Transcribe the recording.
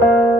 thank you